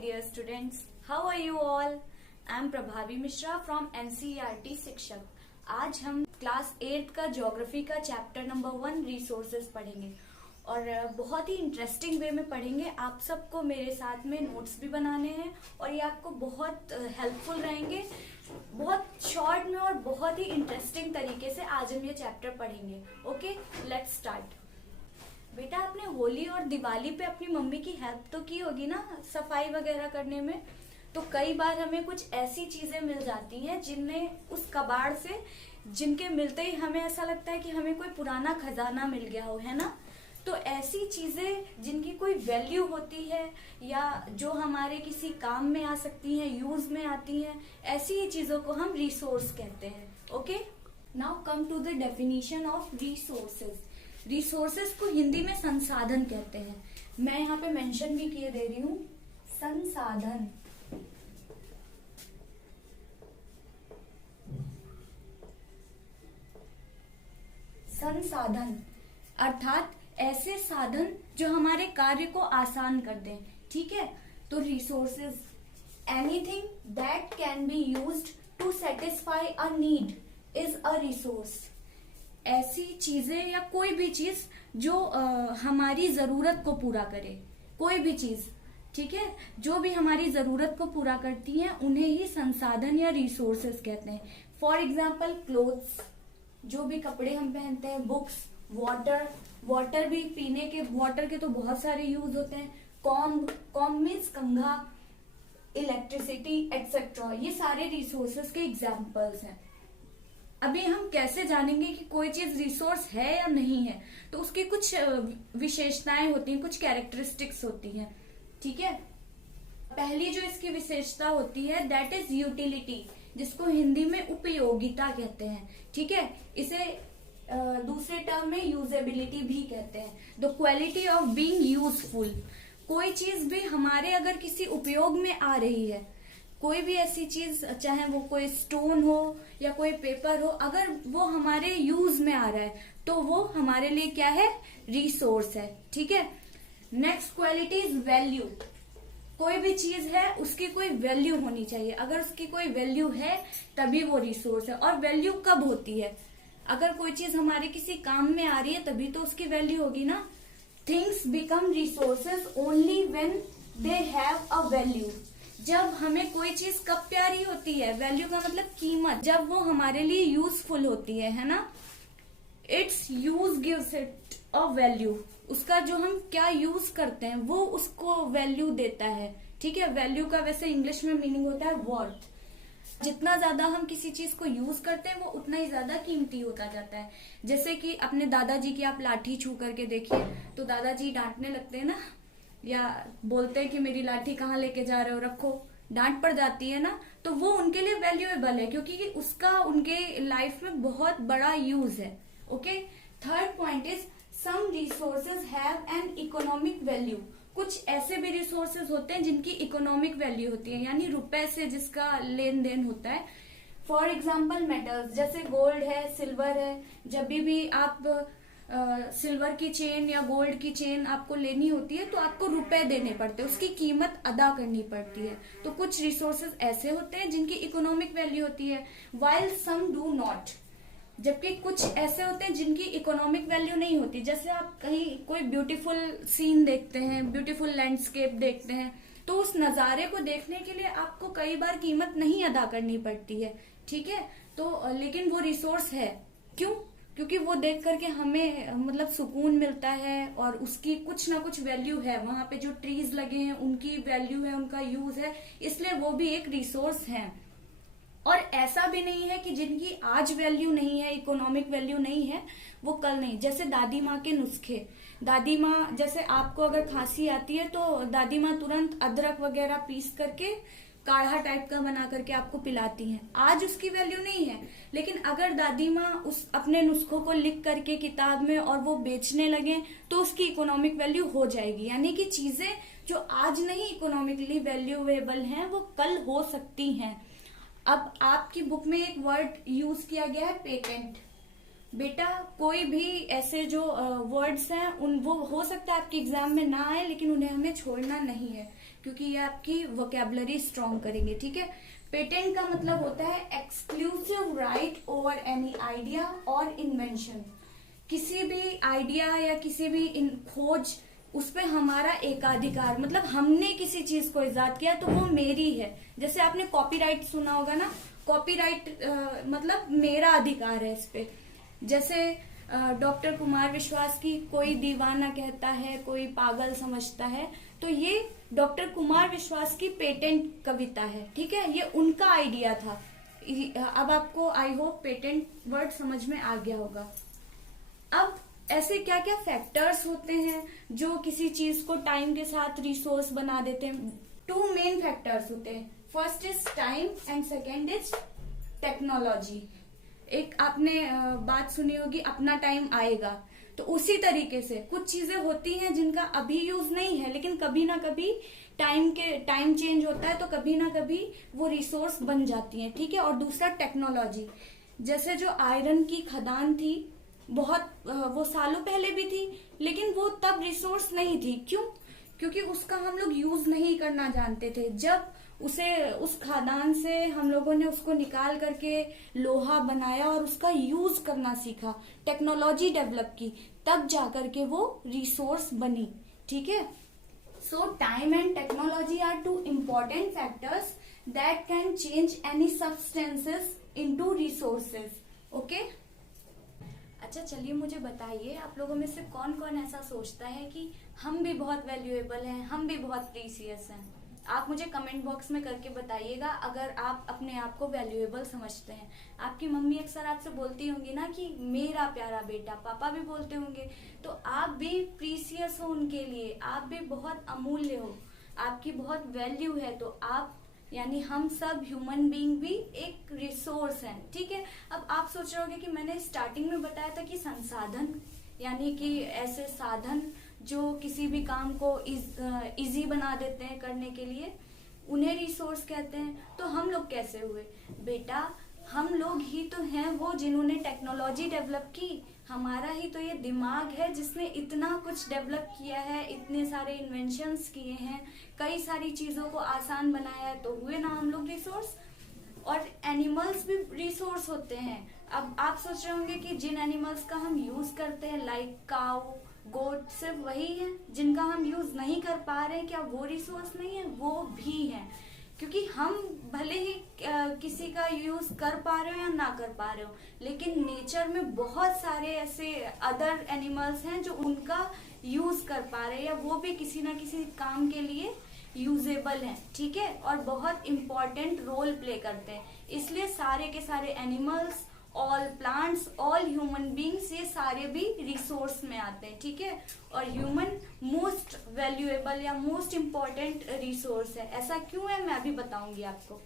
dear students. How are you all? I am Prabhavi Mishra from NCERT शिक्षक. आज हम class 8 का geography का चैप्टर नंबर 1 रिसोर्सेज पढ़ेंगे और बहुत ही इंटरेस्टिंग वे में पढ़ेंगे. आप सबको मेरे साथ में नोट्स भी बनाने हैं और ये आपको बहुत हेल्पफुल रहेंगे. बहुत शॉर्ट में और बहुत ही इंटरेस्टिंग तरीके से आज हम ये चैप्टर पढ़ेंगे. Okay, let's start. बेटा, आपने होली और दिवाली पे अपनी मम्मी की हेल्प तो की होगी ना सफाई वगैरह करने में. तो कई बार हमें कुछ ऐसी चीजें मिल जाती हैं जिनमें उस कबाड़ से जिनके मिलते ही हमें ऐसा लगता है कि हमें कोई पुराना खजाना मिल गया हो, है ना. तो ऐसी चीजें जिनकी कोई वैल्यू होती है या जो हमारे किसी काम में आ सकती हैं, यूज में आती हैं, ऐसी ही चीजों को हम रिसोर्स कहते हैं. Okay, now come to the definition of resources. Resources को हिंदी में संसाधन कहते हैं. मैं यहाँ पे मेंशन भी किए दे रही हूँ, संसाधन. संसाधन अर्थात ऐसे साधन जो हमारे कार्य को आसान कर दें. ठीक है, तो resources anything that can be used to satisfy a need is a resource. ऐसी चीजें या कोई भी चीज जो हमारी जरूरत को पूरा करे, कोई भी चीज. ठीक है, जो भी हमारी जरूरत को पूरा करती हैं उन्हें ही संसाधन या रिसोर्सेज कहते हैं. फॉर एग्जाम्पल क्लोथ्स, जो भी कपड़े हम पहनते हैं, बुक्स, वाटर भी पीने के, वाटर के तो बहुत सारे यूज होते हैं. कॉम्ब मीन्स कंघा, इलेक्ट्रिसिटी एक्सेट्रा, ये सारे रिसोर्सेज के एग्जाम्पल्स हैं. अभी हम कैसे जानेंगे कि कोई चीज रिसोर्स है या नहीं है. तो उसकी कुछ विशेषताएं होती हैं, कुछ कैरेक्टरिस्टिक्स होती हैं. ठीक है, पहली जो इसकी विशेषता होती है दैट इज यूटिलिटी, जिसको हिंदी में उपयोगिता कहते हैं. ठीक है, इसे दूसरे टर्म में यूजेबिलिटी भी कहते हैं. The quality of being useful, कोई चीज भी हमारे अगर किसी उपयोग में आ रही है, कोई भी ऐसी चीज, चाहे वो कोई स्टोन हो या कोई पेपर हो, अगर वो हमारे यूज में आ रहा है तो वो हमारे लिए क्या है, रिसोर्स है. ठीक है, नेक्स्ट क्वालिटी इज वैल्यू. कोई भी चीज है उसकी कोई वैल्यू होनी चाहिए. अगर उसकी कोई वैल्यू है तभी वो रिसोर्स है. और वैल्यू कब होती है, अगर कोई चीज हमारे किसी काम में आ रही है तभी तो उसकी वैल्यू होगी ना. Things become resources only when they have a value. जब हमें कोई चीज कब प्यारी होती है, वैल्यू का मतलब कीमत, जब वो हमारे लिए यूजफुल होती है ना. It's use gives it a value. उसका जो हम क्या यूज करते हैं वो उसको वैल्यू देता है. ठीक है, वैल्यू का वैसे इंग्लिश में मीनिंग होता है वर्थ. जितना ज्यादा हम किसी चीज को यूज करते हैं वो उतना ही ज्यादा कीमती होता जाता है. जैसे कि अपने दादाजी की आप लाठी छू करके देखिए तो दादाजी डांटने लगते हैं ना, या बोलते हैं कि मेरी लाठी कहाँ लेके जा रहे हो, रखो, डांट पड़ जाती है ना. तो वो उनके लिए वैल्यूएबल है क्योंकि उसका उनके लाइफ में बहुत बड़ा यूज है. Okay, third point is some resources have an economic value. कुछ ऐसे भी रिसोर्सेज होते हैं जिनकी इकोनॉमिक वैल्यू होती है, यानी रुपए से जिसका लेन देन होता है. फॉर एग्जाम्पल मेटल्स, जैसे गोल्ड है, सिल्वर है. जब भी आप सिल्वर की चेन या गोल्ड की चेन आपको लेनी होती है तो आपको रुपए देने पड़ते हैं, उसकी कीमत अदा करनी पड़ती है. तो कुछ रिसोर्सेज ऐसे होते हैं जिनकी इकोनॉमिक वैल्यू होती है, वाइल सम डू नॉट. जबकि कुछ ऐसे होते हैं जिनकी इकोनॉमिक वैल्यू नहीं होती. जैसे आप कहीं कोई ब्यूटीफुल सीन देखते हैं, ब्यूटीफुल लैंडस्केप देखते हैं, तो उस नजारे को देखने के लिए आपको कई बार कीमत नहीं अदा करनी पड़ती है. ठीक है, तो लेकिन वो रिसोर्स है. क्यों? क्योंकि वो देख करके हमें मतलब सुकून मिलता है और उसकी कुछ ना कुछ वैल्यू है. वहां पे जो ट्रीज लगे हैं उनकी वैल्यू है, उनका यूज है, इसलिए वो भी एक रिसोर्स है. और ऐसा भी नहीं है कि जिनकी आज वैल्यू नहीं है, इकोनॉमिक वैल्यू नहीं है, वो कल नहीं. जैसे दादी माँ के नुस्खे, दादी माँ, जैसे आपको अगर खांसी आती है तो दादी माँ तुरंत अदरक वगैरह पीस करके काढ़ा टाइप का बना करके आपको पिलाती हैं. आज उसकी वैल्यू नहीं है, लेकिन अगर दादी माँ उस अपने नुस्खों को लिख करके किताब में और वो बेचने लगे तो उसकी इकोनॉमिक वैल्यू हो जाएगी. यानी कि चीजें जो आज नहीं इकोनॉमिकली वैल्यूएबल हैं वो कल हो सकती हैं. अब आपकी बुक में एक वर्ड यूज किया गया है, पेटेंट. बेटा कोई भी ऐसे जो वर्ड्स हैं उन वो हो सकता है आपके एग्जाम में ना आए, लेकिन उन्हें हमें छोड़ना नहीं है क्योंकि ये आपकी वोकेबलरी स्ट्रॉन्ग करेंगे। ठीक है। पेटेंट का मतलब होता है exclusive right over any idea और इन्वेंशन। किसी भी आइडिया या किसी भी खोज, उस पे हमारा एकाधिकार, मतलब हमने किसी चीज को इजाद किया तो वो मेरी है। जैसे आपने कॉपीराइट सुना होगा ना, कॉपीराइट मतलब मेरा अधिकार है इस पे। जैसे डॉक्टर कुमार विश्वास की कोई दीवाना कहता है, कोई पागल समझता है, तो ये डॉक्टर कुमार विश्वास की पेटेंट कविता है। ठीक है, ये उनका आइडिया था। अब आपको आई होप पेटेंट वर्ड समझ में आ गया होगा। अब ऐसे क्या क्या फैक्टर्स होते हैं जो किसी चीज को टाइम के साथ रिसोर्स बना देते हैं। 2 मेन फैक्टर्स होते हैं, first is time and second is technology. एक आपने बात सुनी होगी, अपना टाइम आएगा, तो उसी तरीके से कुछ चीजें होती हैं जिनका अभी यूज नहीं है, लेकिन कभी ना कभी टाइम चेंज होता है तो कभी ना कभी वो रिसोर्स बन जाती हैं। ठीक है। और दूसरा टेक्नोलॉजी, जैसे जो आयरन की खदान थी, बहुत वो सालों पहले भी थी, लेकिन वो तब रिसोर्स नहीं थी। क्यों? क्योंकि उसका हम लोग यूज नहीं करना जानते थे। जब उस खदान से हम लोगों ने उसको निकाल करके लोहा बनाया और उसका यूज करना सीखा, टेक्नोलॉजी डेवलप की, तब जाकर के वो रिसोर्स बनी। ठीक है। So time and technology are 2 important factors that can change any substances into resources. Okay. अच्छा चलिए मुझे बताइए, आप लोगों में से कौन कौन ऐसा सोचता है कि हम भी बहुत वैल्यूएबल हैं, हम भी बहुत प्रीसियस हैं। आप मुझे कमेंट बॉक्स में करके बताइएगा अगर आप अपने आप को वैल्यूएबल समझते हैं। आपकी मम्मी अक्सर आपसे बोलती होंगी ना कि मेरा प्यारा बेटा, पापा भी बोलते होंगे, तो आप भी प्रीसियस हो उनके लिए, आप भी बहुत अमूल्य हो, आपकी बहुत वैल्यू है। तो आप यानी हम सब ह्यूमन बीइंग भी एक रिसोर्स हैं। ठीक है। अब आप सोच रहे होंगे कि मैंने स्टार्टिंग में बताया था कि संसाधन यानी कि ऐसे साधन जो किसी भी काम को इजी बना देते हैं करने के लिए, उन्हें रिसोर्स कहते हैं। तो हम लोग कैसे हुए बेटा? हम लोग ही तो हैं वो जिन्होंने टेक्नोलॉजी डेवलप की। हमारा ही तो ये दिमाग है जिसने इतना कुछ डेवलप किया है, इतने सारे इन्वेंशंस किए हैं, कई सारी चीजों को आसान बनाया है, तो हुए ना हम लोग रिसोर्स। और एनिमल्स भी रिसोर्स होते हैं। अब आप सोच रहे होंगे कि जिन एनिमल्स का हम यूज करते हैं लाइक काऊ, गोट, सिर्फ वही है जिनका हम यूज नहीं कर पा रहे हैं, क्या वो रिसोर्स नहीं है? वो भी है, क्योंकि हम भले ही किसी का यूज कर पा रहे हो या ना कर पा रहे हो, लेकिन नेचर में बहुत सारे ऐसे अदर एनिमल्स हैं जो उनका यूज कर पा रहे हैं या वो भी किसी ना किसी काम के लिए यूजेबल हैं। ठीक है। और बहुत इंपॉर्टेंट रोल प्ले करते हैं। इसलिए सारे के सारे animals, all plants, all human beings, ये सारे भी रिसोर्स में आते हैं। ठीक है। और ह्यूमन मोस्ट वैल्यूएबल या मोस्ट इम्पॉर्टेंट रिसोर्स है। ऐसा क्यों है मैं अभी बताऊंगी आपको।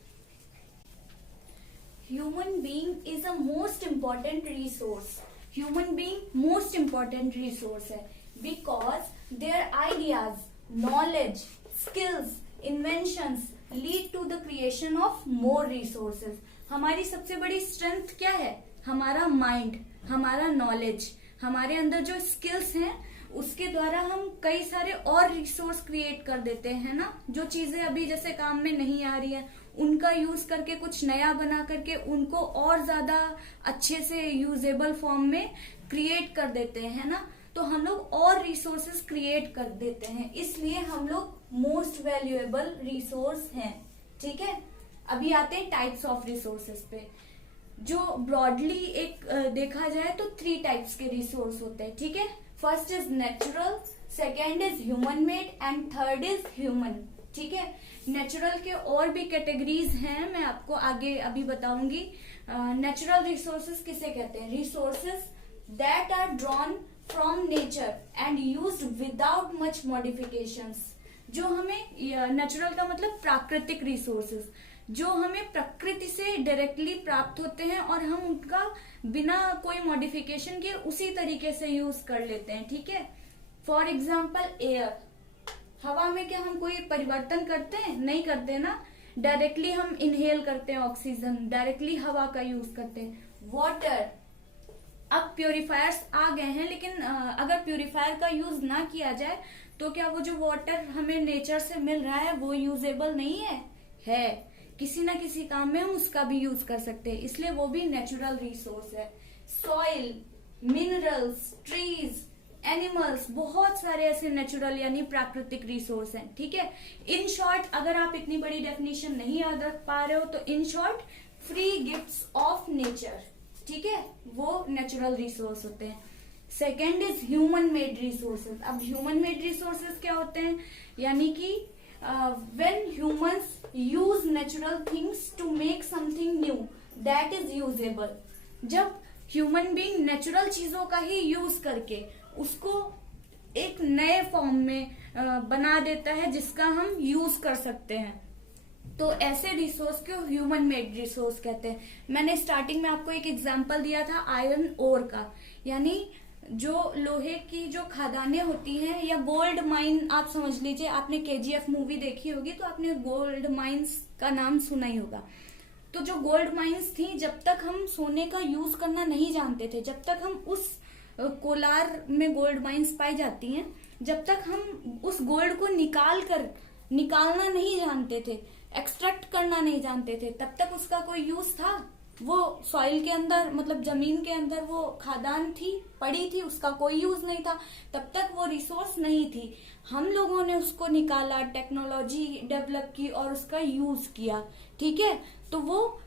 Human being is a most important resource. Human being most important resource है because their ideas, knowledge, skills, inventions lead to the creation of more resources. हमारी सबसे बड़ी स्ट्रेंथ क्या है? हमारा माइंड, हमारा नॉलेज, हमारे अंदर जो स्किल्स हैं उसके द्वारा हम कई सारे और रिसोर्स क्रिएट कर देते हैं ना। जो चीजें अभी जैसे काम में नहीं आ रही है उनका यूज करके कुछ नया बना करके उनको और ज्यादा अच्छे से यूजेबल फॉर्म में क्रिएट कर देते हैं ना। तो हम लोग और रिसोर्सेस क्रिएट कर देते हैं, इसलिए हम लोग मोस्ट वैल्यूएबल रिसोर्स हैं। ठीक है। अभी आते हैं टाइप्स ऑफ रिसोर्सेस पे। जो ब्रॉडली एक देखा जाए तो 3 टाइप्स के रिसोर्स होते हैं। ठीक है। First is natural, second is human made and third is human. ठीक है। नेचुरल के और भी कैटेगरीज हैं, मैं आपको आगे अभी बताऊंगी। नेचुरल रिसोर्सेस किसे कहते हैं? Resources that are drawn from nature and used without much modifications. जो हमें नेचुरल का मतलब प्राकृतिक रिसोर्सेस, जो हमें प्रकृति से डायरेक्टली प्राप्त होते हैं और हम उनका बिना कोई मॉडिफिकेशन के उसी तरीके से यूज कर लेते हैं। ठीक है। फॉर एग्जाम्पल एयर, हवा में क्या हम कोई परिवर्तन करते हैं? नहीं करते ना। डायरेक्टली हम इनहेल करते हैं ऑक्सीजन, डायरेक्टली हवा का यूज करते हैं। वाटर, अब प्योरीफायर्स आ गए हैं, लेकिन अगर प्योरीफायर का यूज ना किया जाए तो क्या वो जो वाटर हमें नेचर से मिल रहा है वो यूजेबल नहीं है किसी ना किसी काम में हम उसका भी यूज कर सकते हैं, इसलिए वो भी नेचुरल रिसोर्स है। सॉइल, मिनरल्स, ट्रीज, एनिमल्स, बहुत सारे ऐसे नेचुरल यानी प्राकृतिक रिसोर्स हैं। ठीक है, इन शॉर्ट अगर आप इतनी बड़ी डेफिनेशन नहीं याद रख पा रहे हो तो in short free gifts of nature, ठीक है, वो नेचुरल रिसोर्स होते हैं। Second is human made resources. अब ह्यूमन मेड रिसोर्सेज क्या होते हैं, यानी कि when humans use natural things to make something new that is usable. जब ह्यूमन बीइंग नेचुरल चीजों का ही यूज करके उसको एक नए फॉर्म में बना देता है जिसका हम यूज कर सकते हैं, तो ऐसे रिसोर्स को ह्यूमन मेड रिसोर्स कहते हैं। मैंने स्टार्टिंग में आपको एक एग्जांपल दिया था आयरन ओर का, यानी जो लोहे की जो खदानें होती हैं या गोल्ड माइन आप समझ लीजिए, आपने केजीएफ मूवी देखी होगी तो आपने गोल्ड माइंस का नाम सुना ही होगा। तो जो गोल्ड माइंस थी, जब तक हम सोने का यूज करना नहीं जानते थे, जब तक हम उस कोलार में गोल्ड माइंस पाई जाती हैं, जब तक हम उस गोल्ड को निकालना नहीं जानते थे, एक्सट्रैक्ट करना नहीं जानते थे, तब तक उसका कोई यूज था? वो सॉइल के अंदर मतलब जमीन के अंदर वो खादान थी, पड़ी थी, उसका कोई यूज नहीं था, तब तक वो रिसोर्स नहीं थी। हम लोगों ने उसको निकाला, टेक्नोलॉजी डेवलप की और उसका यूज किया। ठीक है, तो वो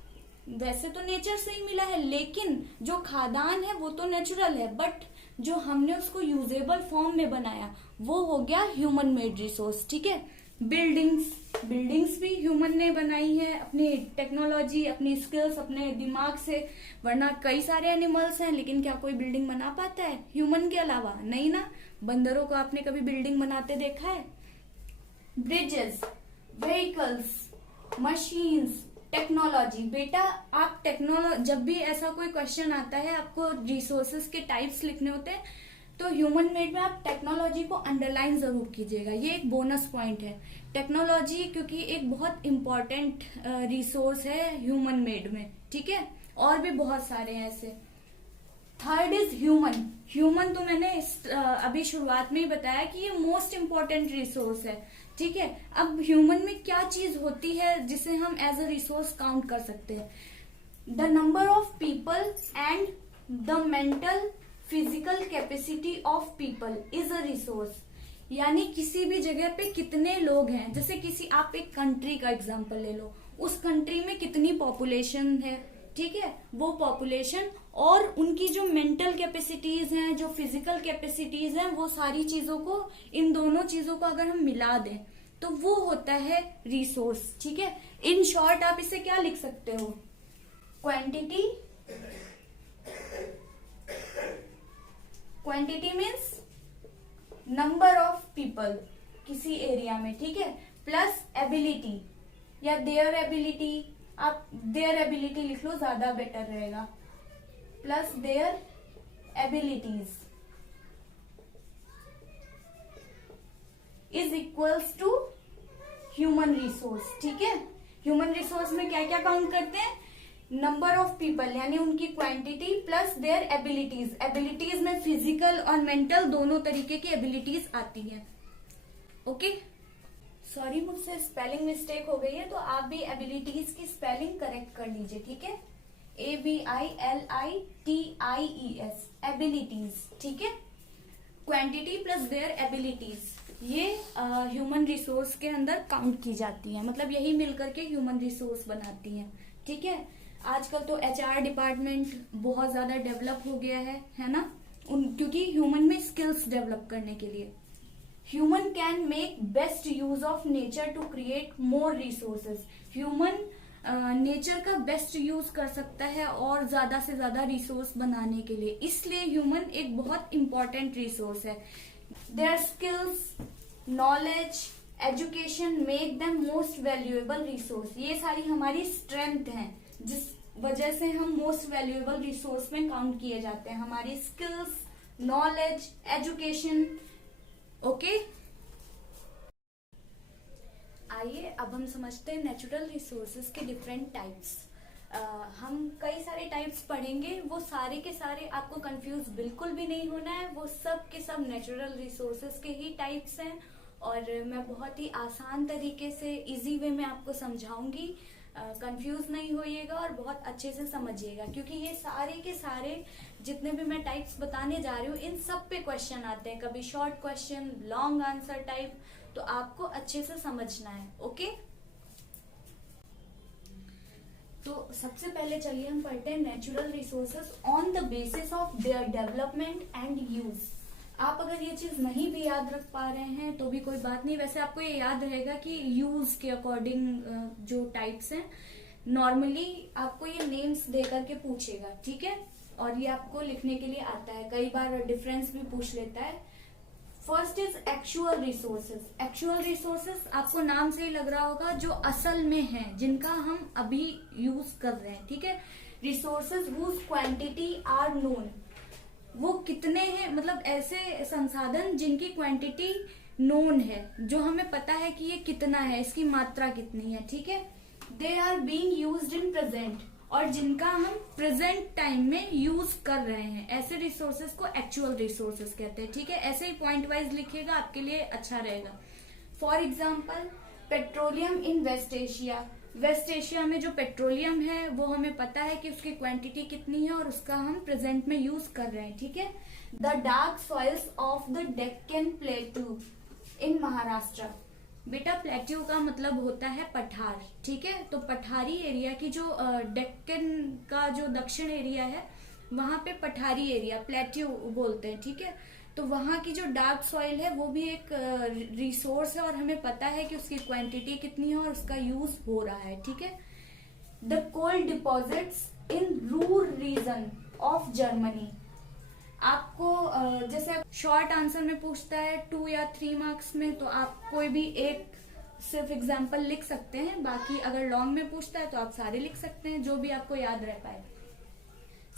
वैसे तो नेचर से ही मिला है, लेकिन जो खादान है वो तो नेचुरल है, बट जो हमने उसको यूजेबल फॉर्म में बनाया वो हो गया ह्यूमन मेड रिसोर्स। ठीक है, बिल्डिंग्स भी ह्यूमन ने बनाई है अपनी टेक्नोलॉजी, अपनी स्किल्स, अपने दिमाग से, वरना कई सारे एनिमल्स हैं, लेकिन क्या कोई बिल्डिंग बना पाता है ह्यूमन के अलावा? नहीं ना। बंदरों को आपने कभी बिल्डिंग बनाते देखा है? Bridges, vehicles, machines, technology. बेटा आप टेक्नोलॉजी, जब भी ऐसा कोई क्वेश्चन आता है आपको रिसोर्सेज के टाइप्स लिखने होते हैं तो ह्यूमन मेड में आप टेक्नोलॉजी को अंडरलाइन जरूर कीजिएगा, ये एक बोनस पॉइंट है। टेक्नोलॉजी क्योंकि एक बहुत इंपॉर्टेंट रिसोर्स है ह्यूमन मेड में। ठीक है, और भी बहुत सारे हैं ऐसे। थर्ड इज ह्यूमन तो मैंने अभी शुरुआत में ही बताया कि ये मोस्ट इंपॉर्टेंट रिसोर्स है। ठीक है, अब ह्यूमन में क्या चीज होती है जिसे हम एज अ रिसोर्स काउंट कर सकते हैं? The number of people and the mental physical capacity of people is a resource. यानी किसी भी जगह पे कितने लोग हैं, जैसे किसी आप एक कंट्री का एग्जांपल ले लो, उस कंट्री में कितनी पॉपुलेशन है, ठीक है, वो पॉपुलेशन और उनकी जो मेंटल कैपेसिटीज हैं, जो फिजिकल कैपेसिटीज हैं, वो सारी चीजों को, इन दोनों चीजों को अगर हम मिला दें तो वो होता है रिसोर्स। ठीक है, इन शॉर्ट आप इसे क्या लिख सकते हो? Quantity means number of people किसी एरिया में, ठीक है, प्लस एबिलिटी या देयर एबिलिटी, आप देयर एबिलिटी लिख लो, ज्यादा बेटर रहेगा, plus their abilities is equals to human resource. ठीक है, ह्यूमन रिसोर्स में क्या क्या काउंट करते हैं? नंबर ऑफ पीपल यानी उनकी quantity plus their abilities. Abilities में फिजिकल और मेंटल दोनों तरीके की एबिलिटीज आती हैं। ओके, सॉरी मुझसे स्पेलिंग मिस्टेक हो गई है, तो आप भी एबिलिटीज की स्पेलिंग करेक्ट कर लीजिए। ठीक है, ABILITIES, एबिलिटीज। ठीक है, क्वांटिटी प्लस देयर एबिलिटीज, ये ह्यूमन रिसोर्स के अंदर काउंट की जाती है, मतलब यही मिलकर के ह्यूमन रिसोर्स बनाती हैं। ठीक है, आजकल तो HR डिपार्टमेंट बहुत ज्यादा डेवलप हो गया है ना, क्योंकि ह्यूमन में स्किल्स डेवलप करने के लिए। Human can make best use of nature to create more resources. Human nature का बेस्ट यूज कर सकता है और ज्यादा से ज्यादा रिसोर्स बनाने के लिए, इसलिए ह्यूमन एक बहुत इंपॉर्टेंट रिसोर्स है। Their skills, knowledge, education make them most valuable resource. ये सारी हमारी स्ट्रेंथ हैं जिस वजह से हम मोस्ट वैल्यूएबल रिसोर्स में काउंट किए जाते हैं। हमारी स्किल्स, नॉलेज, एजुकेशन। ओके, आइए अब हम समझते हैं नेचुरल रिसोर्सेज के डिफरेंट टाइप्स। हम कई सारे टाइप्स पढ़ेंगे, वो सारे के सारे आपको कंफ्यूज बिल्कुल भी नहीं होना है। वो सब के सब नेचुरल रिसोर्सेज के ही टाइप्स हैं और मैं बहुत ही आसान तरीके से इजी वे में आपको समझाऊंगी। कंफ्यूज नहीं होइएगा और बहुत अच्छे से समझिएगा, क्योंकि ये सारे के सारे जितने भी मैं टाइप्स बताने जा रही हूँ इन सब पे क्वेश्चन आते हैं, कभी short question, long answer type, तो आपको अच्छे से समझना है। ओके, तो सबसे पहले चलिए हम पढ़ते हैं natural resources on the basis of their development and use. आप अगर ये चीज नहीं भी याद रख पा रहे हैं तो भी कोई बात नहीं, वैसे आपको ये याद रहेगा कि यूज के अकॉर्डिंग जो टाइप्स हैं, नॉर्मली आपको ये नेम्स दे करके पूछेगा, ठीक है, और ये आपको लिखने के लिए आता है, कई बार डिफरेंस भी पूछ लेता है। First is actual resources. Actual resources आपको नाम से ही लग रहा होगा जो असल में है, जिनका हम अभी यूज कर रहे हैं, ठीक है। Resources whose quantity are known, वो कितने हैं, मतलब ऐसे संसाधन जिनकी क्वांटिटी नोन है, जो हमें पता है कि ये कितना है, इसकी मात्रा कितनी है, ठीक है। They are being used in present, और जिनका हम प्रेजेंट टाइम में यूज कर रहे हैं, ऐसे रिसोर्सेज को एक्चुअल रिसोर्सेज कहते हैं, ठीक है। ऐसे ही पॉइंट वाइज लिखिएगा, आपके लिए अच्छा रहेगा। For example petroleum in West Asia. West Asia में जो पेट्रोलियम है वो हमें पता है कि उसकी क्वांटिटी कितनी है और उसका हम प्रेजेंट में यूज कर रहे हैं, ठीक है। The dark soils of the Deccan plateau इन महाराष्ट्र। बेटा प्लेट्यू का मतलब होता है पठार, ठीक है। तो पठारी एरिया की जो डेक्कन का जो दक्षिण एरिया है वहां पे पठारी एरिया प्लेट्यू बोलते हैं, ठीक है। तो वहां की जो डार्क सॉइल है वो भी एक रिसोर्स है और हमें पता है कि उसकी क्वांटिटी कितनी है और उसका यूज हो रहा है, ठीक है। The coal deposits in Ruhr region of Germany. आपको जैसे शॉर्ट आंसर में पूछता है 2 या 3 मार्क्स में, तो आप कोई भी एक सिर्फ एग्जाम्पल लिख सकते हैं, बाकी अगर लॉन्ग में पूछता है तो आप सारे लिख सकते हैं, जो भी आपको याद रह पाए।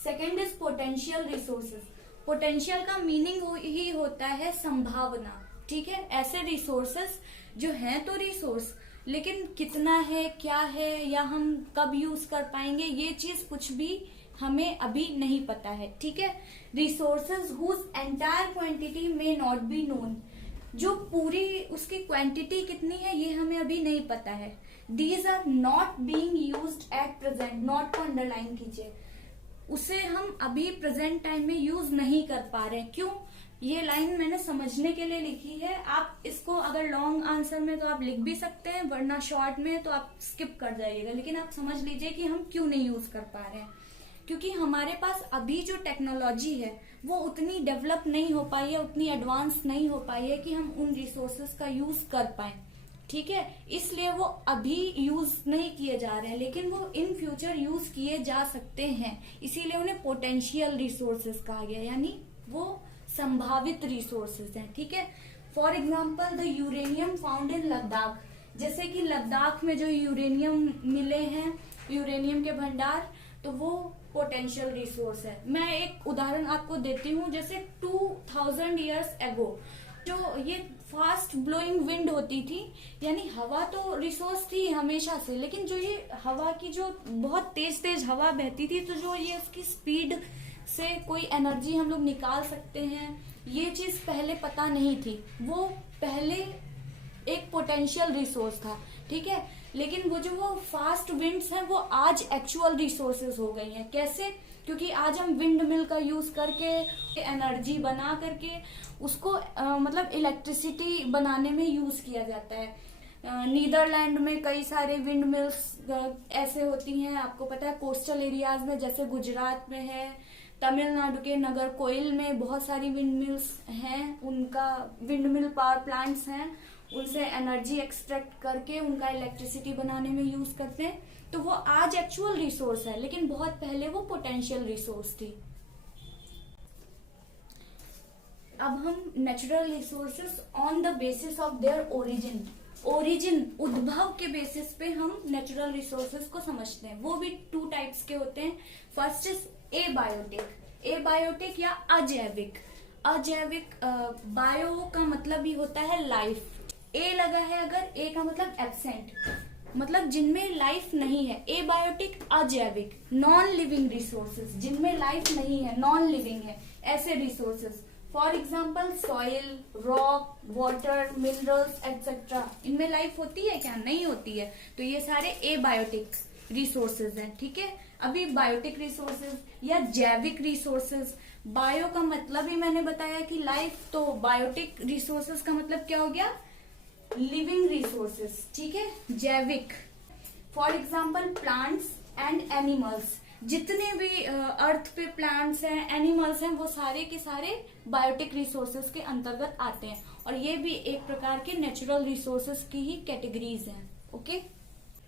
Second is potential resources. Potential का मीनिंग ही होता है संभावना, ठीक है। ऐसे रिसोर्सेस जो हैं तो रिसोर्स, लेकिन कितना है, क्या है, या हम कब यूज कर पाएंगे, ये चीज कुछ भी हमें अभी नहीं पता है, ठीक है। रिसोर्सेज हुज एंटायर क्वांटिटी में नॉट बी नोन। जो पूरी उसकी क्वांटिटी कितनी है ये हमें अभी नहीं पता है। These are not being used at present. Not को अंडरलाइन कीजिए, उसे हम अभी प्रेजेंट टाइम में यूज नहीं कर पा रहे। क्यों? ये लाइन मैंने समझने के लिए लिखी है। आप इसको अगर लॉन्ग आंसर में तो आप लिख भी सकते हैं, वरना शॉर्ट में तो आप स्किप कर जाइएगा, लेकिन आप समझ लीजिए कि हम क्यों नहीं यूज कर पा रहे हैं। क्योंकि हमारे पास अभी जो टेक्नोलॉजी है वो उतनी डेवलप नहीं हो पाई है, उतनी एडवांस नहीं हो पाई है कि हम उन रिसोर्सेज का यूज कर पाए, ठीक है। इसलिए वो अभी यूज नहीं किए जा रहे हैं, लेकिन वो इन फ्यूचर यूज किए जा सकते हैं, इसीलिए उन्हें पोटेंशियल रिसोर्सेज कहा गया, यानी वो संभावित रिसोर्सेज हैं, ठीक है। For example the uranium found in Ladakh. जैसे कि लद्दाख में जो यूरेनियम मिले हैं, यूरेनियम के भंडार, तो वो पोटेंशियल रिसोर्स है। मैं एक उदाहरण आपको देती हूँ। जैसे 2000 ईयर्स एगो जो ये फास्ट ब्लोइंग विंड होती थी, यानी हवा तो रिसोर्स थी हमेशा से, लेकिन जो ये हवा की जो बहुत तेज तेज हवा बहती थी, तो जो ये उसकी स्पीड से कोई एनर्जी हम लोग निकाल सकते हैं, ये चीज पहले पता नहीं थी। वो पहले एक पोटेंशियल रिसोर्स था, ठीक है। लेकिन वो जो फास्ट विंड्स हैं वो आज एक्चुअल रिसोर्सेज हो गई हैं। कैसे? क्योंकि आज हम विंड मिल का यूज करके एनर्जी बना करके उसको मतलब इलेक्ट्रिसिटी बनाने में यूज किया जाता है। नीदरलैंड में कई सारे विंड मिल्स ऐसे होती हैं, आपको पता है कोस्टल एरियाज में, जैसे गुजरात में है, तमिलनाडु के नागरकोइल में बहुत सारी विंड मिल्स हैं, उनका विंड मिल पावर प्लांट्स हैं, उनसे एनर्जी एक्सट्रैक्ट करके उनका इलेक्ट्रिसिटी बनाने में यूज करते हैं। तो वो आज एक्चुअल रिसोर्स है, लेकिन बहुत पहले वो पोटेंशियल रिसोर्स थी। अब हम natural resources on the basis of their origin उद्भव के बेसिस पे हम नेचुरल रिसोर्सेस को समझते हैं। वो भी 2 टाइप्स के होते हैं। फर्स्ट इज एबायोटिक या अजैविक। बायो का मतलब ही होता है लाइफ। ए लगा है अगर, ए का मतलब एब्सेंट, मतलब जिनमें लाइफ नहीं है, एबायोटिक अजैविक, नॉन लिविंग रिसोर्सेज, जिनमें लाइफ नहीं है, नॉन लिविंग है, ऐसे resources. For example soil, rock, water, minerals etcetera, इनमें लाइफ होती है क्या? नहीं होती है। तो ये सारे एबायोटिक रिसोर्सेज हैं, ठीक है। अभी बायोटिक रिसोर्सेज या जैविक रिसोर्सेज, बायो का मतलब ही मैंने बताया कि लाइफ, तो बायोटिक रिसोर्सेज का मतलब क्या हो गया? लिविंग रिसोर्सेज, ठीक है। जैविक, for example plants and animals, जितने भी अर्थ पे प्लांट्स हैं, एनिमल्स हैं, वो सारे के सारे बायोटिक रिसोर्सेज के अंतर्गत आते हैं, और ये भी एक प्रकार के नेचुरल रिसोर्सेज की ही कैटेगरीज हैं। ओके,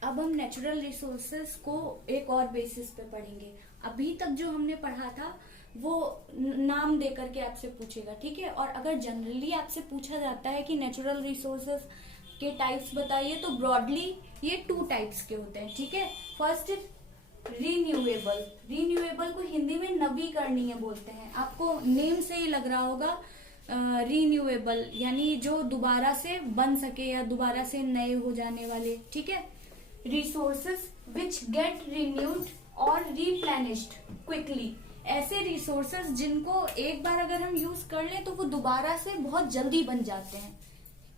अब हम नेचुरल रिसोर्सेज को एक और बेसिस पे पढ़ेंगे। अभी तक जो हमने पढ़ा था वो नाम दे करके आपसे पूछेगा, ठीक है। और अगर जनरली आपसे पूछा जाता है कि नेचुरल रिसोर्सेज के टाइप्स बताइए, तो ब्रॉडली ये 2 टाइप्स के होते हैं, ठीक है। फर्स्ट रिन्यूएबल, रिन्यूएबल को हिंदी में नवीकरणीय बोलते हैं। आपको नेम से ही लग रहा होगा, रिन्यूएबल यानी जो दोबारा से बन सके या दोबारा से नए हो जाने वाले, ठीक है। रिसोर्सेज विच गेट रिन्यूड और रिप्लेनिश्ड क्विकली, ऐसे रिसोर्सेज जिनको एक बार अगर हम यूज कर लें तो वो दोबारा से बहुत जल्दी बन जाते हैं,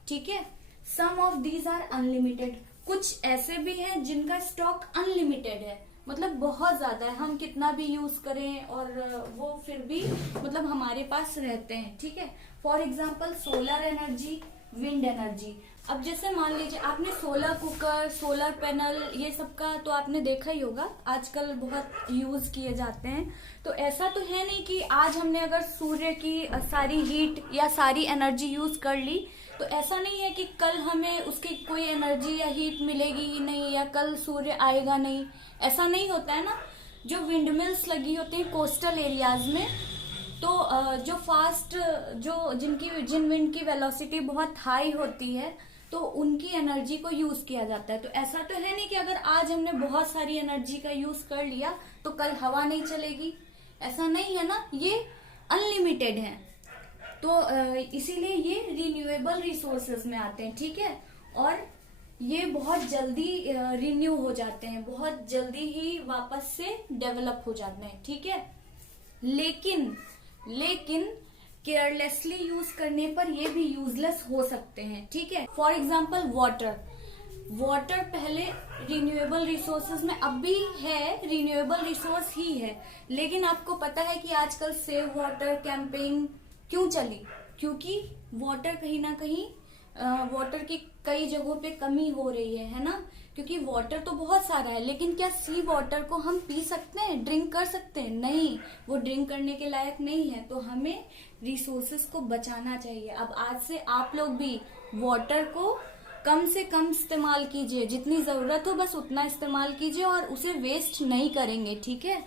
ठीक है। सम ऑफ दीज आर अनलिमिटेड, कुछ ऐसे भी हैं जिनका स्टॉक अनलिमिटेड है, मतलब बहुत ज्यादा है, हम कितना भी यूज करें और वो फिर भी मतलब हमारे पास रहते हैं, ठीक है। For example solar energy, wind energy. अब जैसे मान लीजिए आपने सोलर कुकर, सोलर पैनल, ये सब का तो आपने देखा ही होगा, आजकल बहुत यूज किए जाते हैं। तो ऐसा तो है नहीं कि आज हमने अगर सूर्य की सारी हीट या सारी एनर्जी यूज कर ली, तो ऐसा नहीं है कि कल हमें उसकी कोई एनर्जी या हीट मिलेगी ही नहीं, या कल सूर्य आएगा नहीं, ऐसा नहीं होता है ना। जो विंडमिल्स लगी होती है कोस्टल एरियाज में, तो जो फास्ट, जो जिन विंड की वेलोसिटी बहुत हाई होती है, तो उनकी एनर्जी को यूज किया जाता है। तो ऐसा तो है नहीं कि अगर आज हमने बहुत सारी एनर्जी का यूज कर लिया तो कल हवा नहीं चलेगी, ऐसा नहीं है ना, ये अनलिमिटेड है। तो इसीलिए ये रिन्यूएबल रिसोर्सेज में आते हैं, ठीक है। और ये बहुत जल्दी रिन्यू हो जाते हैं, बहुत जल्दी ही वापस से डेवलप हो जाते हैं, ठीक है। लेकिन केयरलेसली यूज करने पर ये भी यूजलेस हो सकते हैं, ठीक है। फॉर एग्जाम्पल वाटर पहले रिन्यूएबल रिसोर्सेज में, अब भी है, रिन्यूएबल रिसोर्स ही है, लेकिन आपको पता है कि आजकल सेव वाटर कैंपेन क्यों चली? क्योंकि वाटर कहीं ना कहीं वाटर की कई जगहों पे कमी हो रही है ना। क्योंकि वाटर तो बहुत सारा है, लेकिन क्या सी वाटर को हम पी सकते हैं, ड्रिंक कर सकते हैं? नहीं, वो ड्रिंक करने के लायक नहीं है। तो हमें रिसोर्सेस को बचाना चाहिए। अब आज से आप लोग भी वाटर को कम से कम इस्तेमाल कीजिए, जितनी जरूरत हो बस उतना इस्तेमाल कीजिए, और उसे वेस्ट नहीं करेंगे, ठीक है।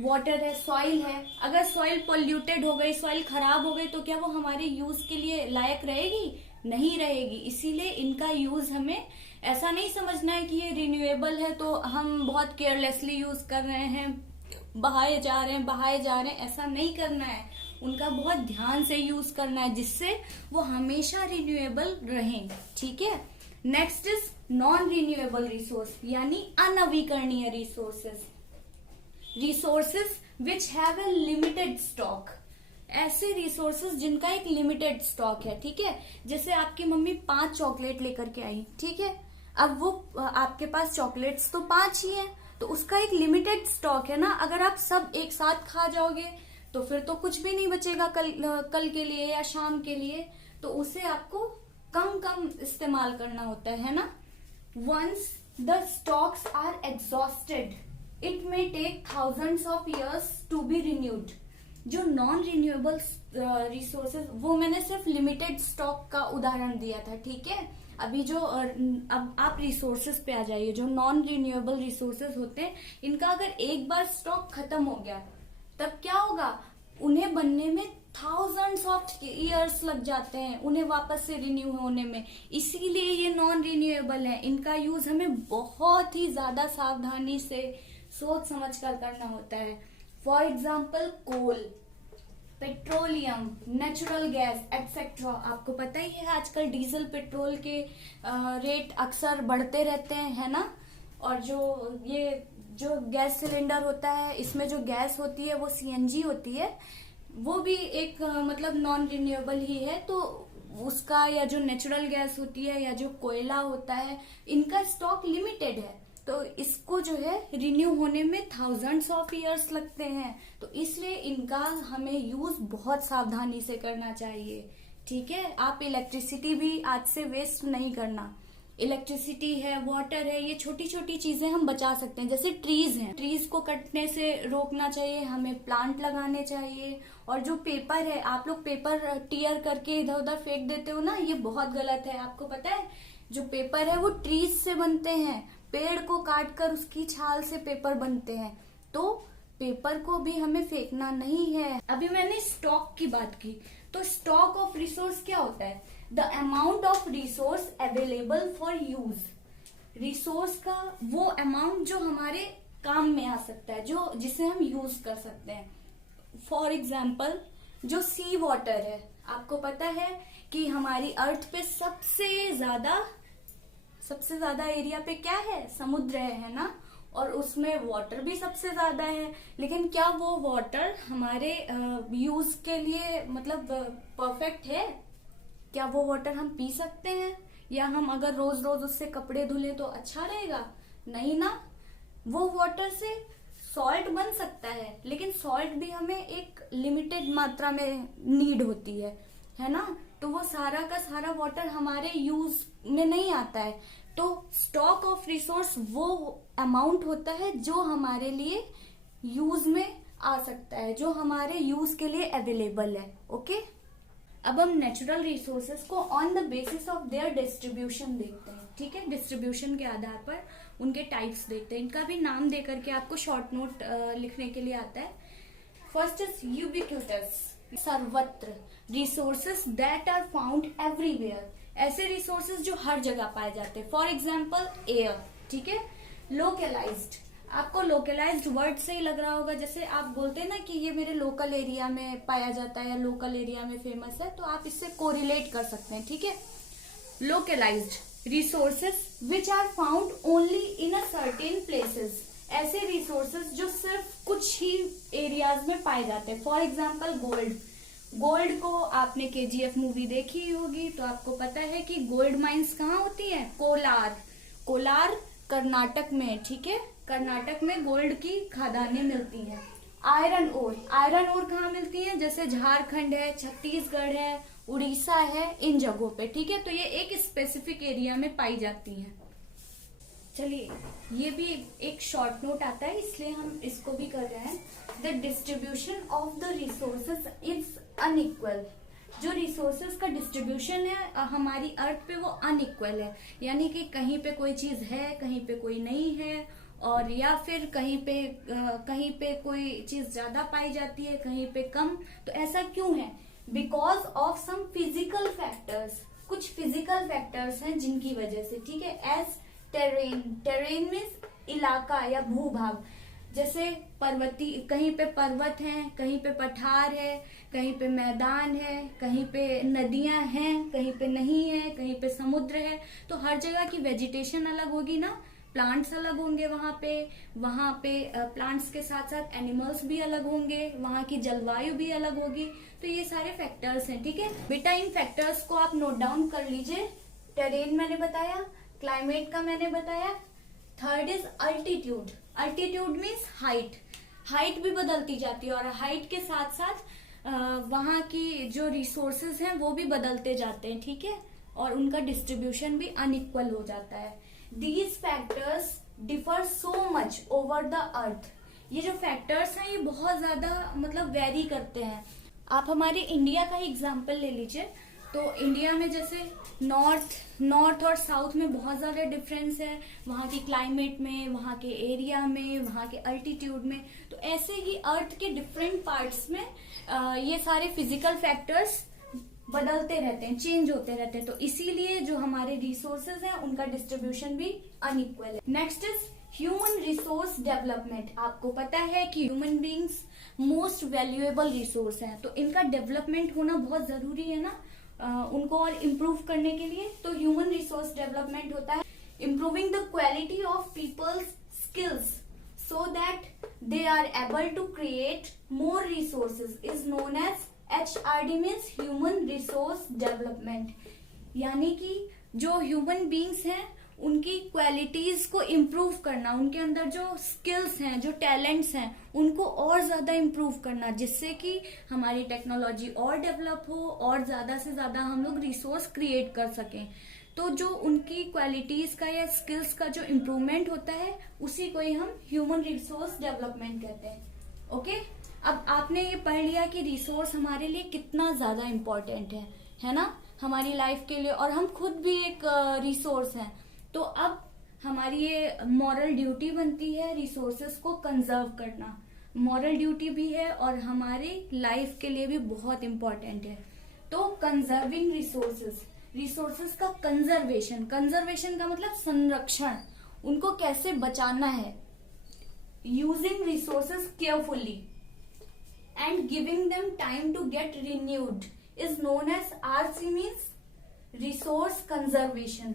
वाटर है, सॉइल है, अगर सॉइल पोल्यूटेड हो गई, सॉइल खराब हो गई, तो क्या वो हमारे यूज के लिए लायक रहेगी? नहीं रहेगी। इसीलिए इनका यूज हमें ऐसा नहीं समझना है कि ये रिन्यूएबल है तो हम बहुत केयरलेसली यूज कर रहे हैं, बहाए जा रहे हैं, ऐसा नहीं करना है। उनका बहुत ध्यान से यूज करना है, जिससे वो हमेशा रिन्यूएबल रहें, ठीक है। Next is non renewable resource, यानी अनवीकरणीय resources which have a limited stock, ऐसे रिसोर्सेज जिनका एक लिमिटेड स्टॉक है, ठीक है। जैसे आपकी मम्मी 5 चॉकलेट लेकर के आई, ठीक है। अब वो आपके पास चॉकलेट्स तो 5 ही है, तो उसका एक लिमिटेड स्टॉक है ना। अगर आप सब एक साथ खा जाओगे तो फिर तो कुछ भी नहीं बचेगा कल के लिए या शाम के लिए, तो उसे आपको कम इस्तेमाल करना होता है ना। Once the stocks are exhausted it may take thousands of years to be renewed. जो नॉन रिन्यूएबल रिसोर्सेज, वो मैंने सिर्फ लिमिटेड स्टॉक का उदाहरण दिया था, ठीक है। अभी जो अब आप रिसोर्सेज पे आ जाइए, जो नॉन रिन्यूएबल रिसोर्सेज होते हैं, इनका अगर एक बार स्टॉक खत्म हो गया तब क्या होगा? उन्हें बनने में थाउजेंड्स ऑफ इयर्स लग जाते हैं, उन्हें वापस से रिन्यू होने में। इसीलिए ये नॉन रिन्यूएबल है। इनका यूज हमें बहुत ही ज्यादा सावधानी से सोच समझ कर करना होता है। For example petroleum, natural gas etcetera. आपको पता ही है आजकल डीजल पेट्रोल के रेट अक्सर बढ़ते रहते हैं, है ना। और जो गैस सिलेंडर होता है, इसमें जो गैस होती है वो सीएनजी होती है, वो भी एक मतलब नॉन रिन्यूएबल ही है। तो उसका या जो नेचुरल गैस होती है या जो कोयला होता है, इनका स्टॉक लिमिटेड है, तो इसको जो है रिन्यू होने में थाउजेंड्स ऑफ ईयर्स लगते हैं। तो इसलिए इनका हमें यूज बहुत सावधानी से करना चाहिए, ठीक है। आप इलेक्ट्रिसिटी भी आज से वेस्ट नहीं करना। इलेक्ट्रिसिटी है, वाटर है, ये छोटी छोटी चीजें हम बचा सकते हैं। जैसे ट्रीज हैं, ट्रीज को कटने से रोकना चाहिए, हमें प्लांट लगाने चाहिए। और जो पेपर है, आप लोग पेपर टीयर करके इधर उधर फेंक देते हो ना, ये बहुत गलत है। आपको पता है जो पेपर है वो ट्रीज से बनते हैं, पेड़ को काट कर उसकी छाल से पेपर बनते हैं। तो पेपर को भी हमें फेंकना नहीं है। अभी मैंने स्टॉक की बात की, तो स्टॉक ऑफ रिसोर्स क्या होता है? The amount of resource available for use. Resource का वो अमाउंट जो हमारे काम में आ सकता है, जो जिसे हम यूज कर सकते हैं। फॉर एग्जाम्पल जो सी वाटर है, आपको पता है कि हमारी अर्थ पे सबसे ज्यादा एरिया पे क्या है? समुद्र है ना। और उसमें वाटर भी सबसे ज्यादा है। लेकिन क्या वो वाटर हमारे यूज के लिए मतलब परफेक्ट है? क्या वो वाटर हम पी सकते हैं? या हम अगर रोज रोज उससे कपड़े धुले तो अच्छा रहेगा? नहीं ना। वो वाटर से सॉल्ट बन सकता है, लेकिन सॉल्ट भी हमें एक लिमिटेड मात्रा में नीड होती है ना। तो वो सारा का सारा वाटर हमारे यूज में नहीं आता है। तो स्टॉक ऑफ रिसोर्स वो अमाउंट होता है जो हमारे लिए यूज में आ सकता है, जो हमारे यूज के लिए अवेलेबल है। ओके, अब हम नेचुरल रिसोर्सेज को on the basis of their distribution देखते हैं, ठीक है। डिस्ट्रीब्यूशन के आधार पर उनके टाइप्स देखते हैं। इनका भी नाम दे करके आपको शॉर्ट नोट लिखने के लिए आता है। फर्स्ट इज यूबिक्यूटस, सर्वत्र। Resources that are found everywhere, ऐसे रिसोर्सेज जो हर जगह पाए जाते हैं। फॉर एग्जाम्पल एयर, ठीक है। लोकलाइज्ड, आपको लोकलाइज्ड वर्ड से ही लग रहा होगा, जैसे आप बोलते हैं ना कि ये मेरे लोकल एरिया में पाया जाता है या लोकल एरिया में फेमस है, तो आप इससे कोरिलेट कर सकते हैं, ठीक है। Localised resources which are found only in a certain places, ऐसे रिसोर्सेज जो सिर्फ कुछ ही एरियाज में पाए जाते हैं। फॉर एग्जाम्पल गोल्ड को आपने केजीएफ मूवी देखी ही होगी, तो आपको पता है कि गोल्ड माइंस कहाँ होती है? कोलार कर्नाटक में, ठीक है। कर्नाटक में गोल्ड की खदानें मिलती हैं। आयरन ओर कहाँ मिलती है? जैसे झारखंड है, छत्तीसगढ़ है, उड़ीसा है, इन जगहों पे, ठीक है। तो ये एक स्पेसिफिक एरिया में पाई जाती हैं। चलिए, ये भी एक शॉर्ट नोट आता है, इसलिए हम इसको भी कर रहे हैं। The distribution of the resources is unequal. जो रिसोर्सेज का डिस्ट्रीब्यूशन है हमारी अर्थ पे, वो अनइक्वल है। यानी कि कहीं पे कोई चीज है, कहीं पे कोई नहीं है, और या फिर कहीं पे कोई चीज ज्यादा पाई जाती है, कहीं पे कम। तो ऐसा क्यों है? Because of some physical factors, कुछ फिजिकल फैक्टर्स हैं जिनकी वजह से, ठीक है। एज टेरेन मीन्स इलाका या भूभाग। जैसे कहीं पे पर्वत हैं, कहीं पे पठार है, कहीं पे मैदान है, कहीं पे नदियां हैं, कहीं पे नहीं है, कहीं पे समुद्र है। तो हर जगह की वेजिटेशन अलग होगी ना, प्लांट्स अलग होंगे वहां पे प्लांट्स के साथ साथ एनिमल्स भी अलग होंगे, वहां की जलवायु भी अलग होगी। तो ये सारे फैक्टर्स हैं, ठीक है बेटा। इन फैक्टर्स को आप नोट डाउन कर लीजिए। टेरेन मैंने बताया, क्लाइमेट का मैंने बताया। Third is altitude. Altitude means height भी बदलती जाती है, और हाइट के साथ साथ वहां की जो रिसोर्सेज हैं वो भी बदलते जाते हैं, ठीक है। और उनका डिस्ट्रीब्यूशन भी अनइक्वल हो जाता है। These factors differ so much over the earth. ये जो फैक्टर्स हैं ये बहुत ज्यादा मतलब वेरी करते हैं। आप हमारे इंडिया का ही एग्जाम्पल ले लीजिए, तो इंडिया में जैसे नॉर्थ और साउथ में बहुत ज्यादा डिफरेंस है, वहाँ की क्लाइमेट में, वहाँ के एरिया में, वहाँ के अल्टीट्यूड में। तो ऐसे ही अर्थ के डिफरेंट पार्ट्स में ये सारे फिजिकल फैक्टर्स बदलते रहते हैं, चेंज होते रहते हैं। तो इसीलिए जो हमारे रिसोर्सेज हैं उनका डिस्ट्रीब्यूशन भी अनइक्वल है। Next is human resource development, आपको पता है कि human beings most valuable resource हैं, तो इनका डेवलपमेंट होना बहुत जरूरी है ना, उनको और इम्प्रूव करने के लिए। तो ह्यूमन रिसोर्स डेवलपमेंट होता है improving the quality of people's skills so that they are able to create more resources is known as HRD, means human resource development। यानी कि जो ह्यूमन बींग्स हैं उनकी क्वालिटीज को इम्प्रूव करना, उनके अंदर जो स्किल्स हैं, जो टैलेंट्स हैं, उनको और ज्यादा इम्प्रूव करना, जिससे कि हमारी टेक्नोलॉजी और डेवलप हो और ज्यादा से ज्यादा हम लोग रिसोर्स क्रिएट कर सकें। तो जो उनकी क्वालिटीज का या स्किल्स का जो इम्प्रूवमेंट होता है उसी को ही हम ह्यूमन रिसोर्स डेवलपमेंट कहते हैं। ओके, अब आपने ये पढ़ लिया कि रिसोर्स हमारे लिए कितना ज्यादा इम्पोर्टेंट है ना, हमारी लाइफ के लिए, और हम खुद भी एक रिसोर्स हैं। तो अब हमारी ये मॉरल ड्यूटी बनती है रिसोर्सेस को कंजर्व करना, मॉरल ड्यूटी भी है और हमारी लाइफ के लिए भी बहुत इम्पोर्टेंट है। तो कंजर्विंग रिसोर्सेस का कंजर्वेशन, कंजर्वेशन का मतलब संरक्षण, उनको कैसे बचाना है। Using resources carefully and giving them time to get renewed is known as RC, means resource conservation.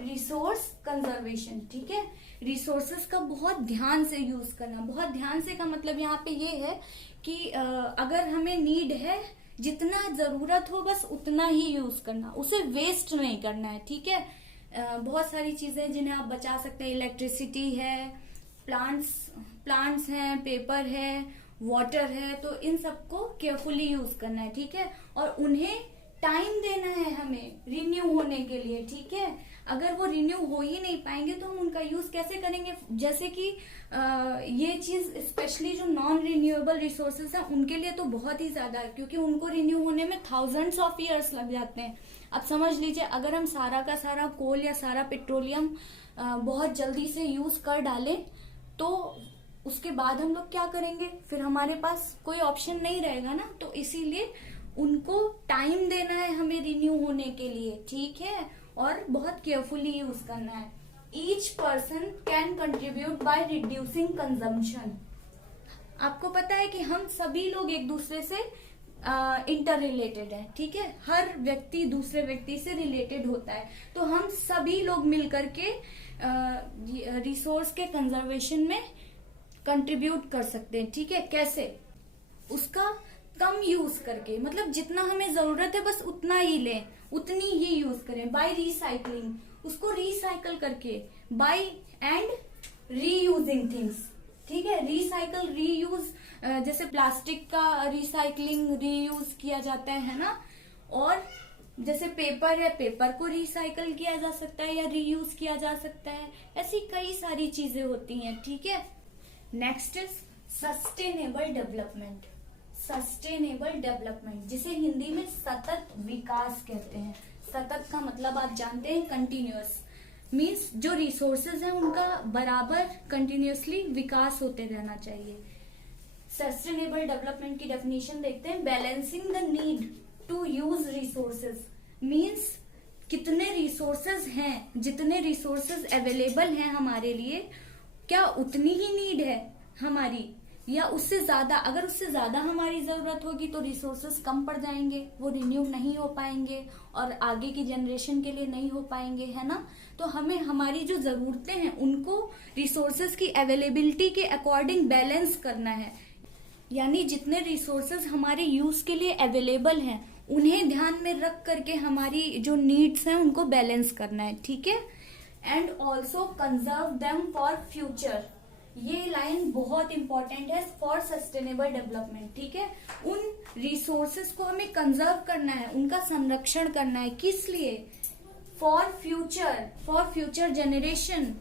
Resource conservation, ठीक है। रिसोर्सेस का बहुत ध्यान से यूज करना, बहुत ध्यान से का मतलब यहाँ पे ये है कि अगर हमें नीड है, जितना जरूरत हो बस उतना ही यूज करना, उसे वेस्ट नहीं करना है, ठीक है। बहुत सारी चीजें जिन्हें आप बचा सकते हैं, इलेक्ट्रिसिटी है, प्लांट्स हैं, पेपर है, वाटर है, तो इन सबको केयरफुली यूज करना है, ठीक है। और उन्हें टाइम देना है हमें रिन्यू होने के लिए, ठीक है। अगर वो रिन्यू हो ही नहीं पाएंगे तो हम उनका यूज कैसे करेंगे। जैसे कि ये चीज स्पेशली जो नॉन रिन्यूएबल रिसोर्सेज हैं उनके लिए तो बहुत ही ज्यादा है, क्योंकि उनको रिन्यू होने में थाउजेंड्स ऑफ ईयर्स लग जाते हैं। अब समझ लीजिए, अगर हम सारा का सारा कोल या सारा पेट्रोलियम बहुत जल्दी से यूज कर डालें तो उसके बाद हम लोग क्या करेंगे, फिर हमारे पास कोई ऑप्शन नहीं रहेगा ना। तो इसीलिए उनको टाइम देना है हमें रिन्यू होने के लिए, ठीक है, और बहुत केयरफुली यूज करना है। Each person can contribute by reducing consumption. आपको पता है कि हम सभी लोग एक दूसरे से इंटर रिलेटेड है, ठीक है। हर व्यक्ति दूसरे व्यक्ति से रिलेटेड होता है, तो हम सभी लोग मिलकर के रिसोर्स के कंजर्वेशन में कंट्रीब्यूट कर सकते हैं, ठीक है। कैसे, उसका कम यूज करके, मतलब जितना हमें जरूरत है बस उतना ही लें, उतनी ही यूज करें। बाय रिसाइकलिंग, उसको रिसाइकल करके, बाय एंड रीयूजिंग थिंग्स, ठीक है। रिसाइकल, रीयूज, जैसे प्लास्टिक का रिसाइकलिंग, रीयूज किया जाता है ना। और जैसे पेपर है, पेपर को रिसाइकल किया जा सकता है या रीयूज किया जा सकता है। ऐसी कई सारी चीजें होती हैं, ठीक है। Next is sustainable development. Sustainable development, जिसे हिंदी में सतत विकास कहते हैं। सतत का मतलब आप जानते हैं कंटिन्यूअस, मीन्स जो रिसोर्सेज हैं उनका बराबर कंटिन्यूअसली विकास होते रहना चाहिए। सस्टेनेबल डेवलपमेंट की डेफिनेशन देखते हैं। Balancing the need to use resources, means कितने रिसोर्सेज हैं, जितने रिसोर्सेज अवेलेबल हैं हमारे लिए, क्या उतनी ही नीड है हमारी या उससे ज्यादा। अगर उससे ज्यादा हमारी जरूरत होगी तो रिसोर्सेज कम पड़ जाएंगे, वो रिन्यू नहीं हो पाएंगे और आगे की जनरेशन के लिए नहीं हो पाएंगे, है ना। तो हमें हमारी जो जरूरतें हैं उनको रिसोर्सेज की अवेलेबिलिटी के अकॉर्डिंग बैलेंस करना है। यानी जितने रिसोर्सेज हमारे यूज के लिए अवेलेबल हैं उन्हें ध्यान में रख करके हमारी जो नीड्स हैं उनको बैलेंस करना है, ठीक है। And also conserve them for future, ये लाइन बहुत इंपॉर्टेंट है फॉर सस्टेनेबल डेवलपमेंट, ठीक है। उन रिसोर्सेस को हमें कंजर्व करना है, उनका संरक्षण करना है, किस लिए, फॉर फ्यूचर जनरेशन।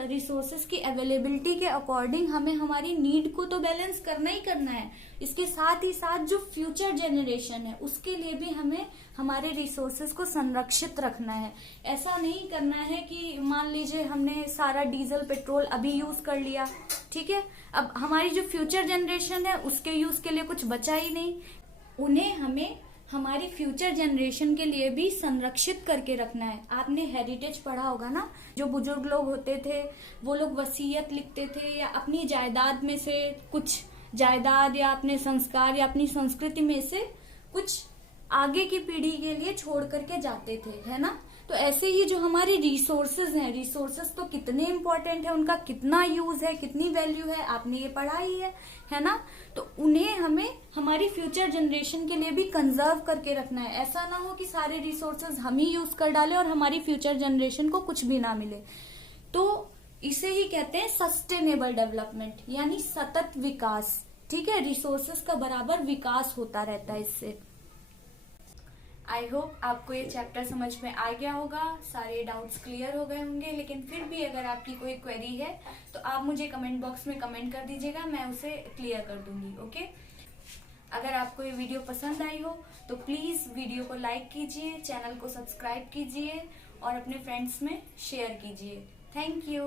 रिसोर्सेस की अवेलेबिलिटी के अकॉर्डिंग हमें हमारी नीड को तो बैलेंस करना ही करना है, इसके साथ ही साथ जो फ्यूचर जनरेशन है उसके लिए भी हमें हमारे रिसोर्सेस को संरक्षित रखना है। ऐसा नहीं करना है कि मान लीजिए हमने सारा डीजल पेट्रोल अभी यूज कर लिया, ठीक है, अब हमारी जो फ्यूचर जनरेशन है उसके यूज के लिए कुछ बचा ही नहीं। उन्हें हमें हमारी फ्यूचर जनरेशन के लिए भी संरक्षित करके रखना है। आपने हेरिटेज पढ़ा होगा ना, जो बुजुर्ग लोग होते थे वो लोग वसीयत लिखते थे या अपनी जायदाद में से कुछ जायदाद या अपने संस्कार या अपनी संस्कृति में से कुछ आगे की पीढ़ी के लिए छोड़ करके जाते थे, है ना। तो ऐसे ही जो हमारे रिसोर्सेज हैं, रिसोर्सेज तो कितने इंपॉर्टेंट है, उनका कितना यूज है, कितनी वैल्यू है, आपने ये पढ़ा ही है ना। तो उन्हें हमें हमारी फ्यूचर जनरेशन के लिए भी कंजर्व करके रखना है। ऐसा ना हो कि सारे रिसोर्सेज हम ही यूज कर डालें और हमारी फ्यूचर जनरेशन को कुछ भी ना मिले। तो इसे ही कहते हैं सस्टेनेबल डेवलपमेंट, यानी सतत विकास। ठीक है, रिसोर्सेज का बराबर विकास होता रहता है इससे। आई होप आपको ये चैप्टर समझ में आ गया होगा, सारे डाउट्स क्लियर हो गए होंगे। लेकिन फिर भी अगर आपकी कोई क्वेरी है तो आप मुझे कमेंट बॉक्स में कमेंट कर दीजिएगा, मैं उसे क्लियर कर दूंगी। ओके, अगर आपको ये वीडियो पसंद आई हो तो प्लीज वीडियो को लाइक कीजिए, चैनल को सब्सक्राइब कीजिए और अपने फ्रेंड्स में शेयर कीजिए। Thank you.